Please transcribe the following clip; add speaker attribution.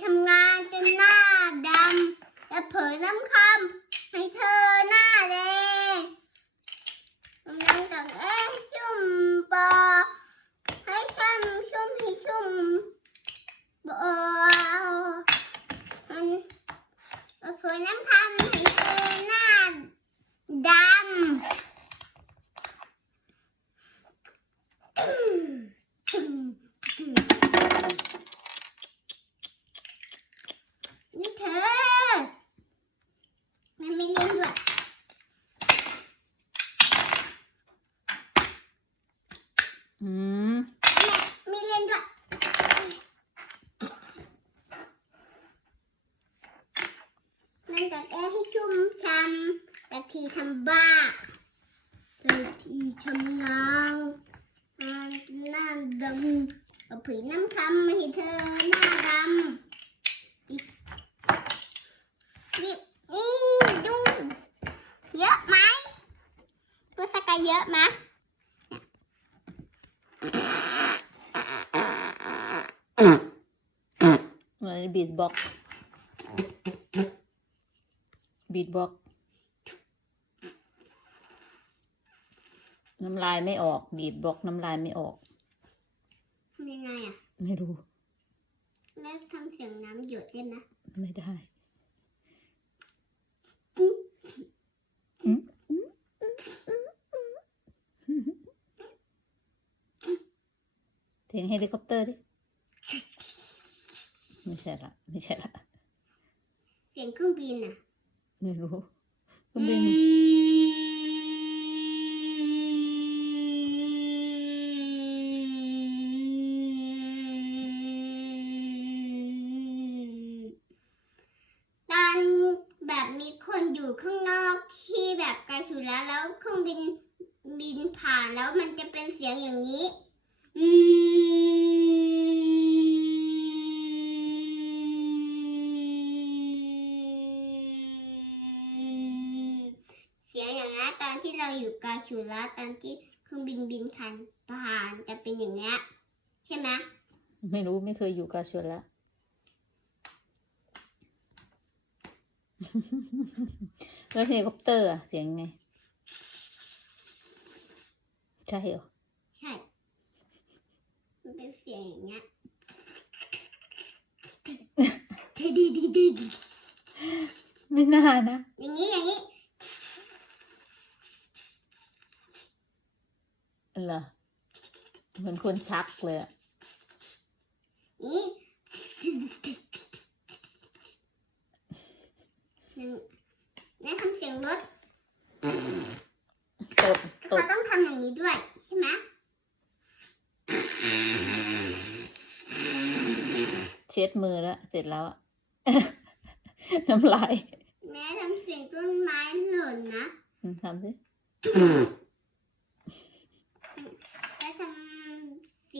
Speaker 1: Come. อืมไม่เล่นด้วยนั่นแต่แกให้ชุ่มช้ำแต่ทีทำบ้าแต่ทีทำงานอ่าหน้าดำเอาผืนน้ำคำให้เธอหน้าดำอีกนี่นี่ดู เยอะไหมพุสกายเยอะไหม
Speaker 2: อะไรบีดบ็อกบีดบ็อกน้ำลายไม่ออก บีดบ็อกน้ำลายไม่ออก
Speaker 1: ยังไงอะ
Speaker 2: ไม่รู้
Speaker 1: แล้วทำเสียงน้ำหยดได้ไหม
Speaker 2: ไม่ได้เสียงเฮลิคอปเตอร์ดิ ไม่ใช่ละไม่ใช่ละ
Speaker 1: เสียงเครื่องบินอะ
Speaker 2: ไม่รู้ก็บิน
Speaker 1: ตอนแบบมีคนอยู่ข้างนอกที่แบบไกลสุดแล้วแล้วเครื่องบินบินผ่านแล้วมันจะเป็นเสียงอย่างนี้ อืมเสียงอย่างนี้นตอน ที่เราอยู่ไกลสุดแล้วตอนที่เครื่องบินบินผ่านผ่านจะเป็นอย่างนี้ยใช่ไหม
Speaker 2: ไม่รู้ไม่เคยอยู่กาชวนแล้วแล้วเฮลิคอปเตอร์อะเสียงไง ใช่เหรอ
Speaker 1: ใช่ มันเป็นเสียงอย่างเงี้ยดีดีดีดีดี
Speaker 2: ไม่น่านะ
Speaker 1: อย่างนี้อย่างนี้
Speaker 2: เหรอเหมือนคนชักเลยอะ
Speaker 1: นี่นั่นนั่นทำเสียงรถ
Speaker 2: ตดต
Speaker 1: เขา
Speaker 2: ด
Speaker 1: ต้องทำอย่างนี้ด้วยใช่ไหม
Speaker 2: เช็ดมือแล้ว เสร็จแล้วอะ น้ำลาย
Speaker 1: แม่ทำเสียงต้นไม้หล่นนะ
Speaker 2: อืมทำสิ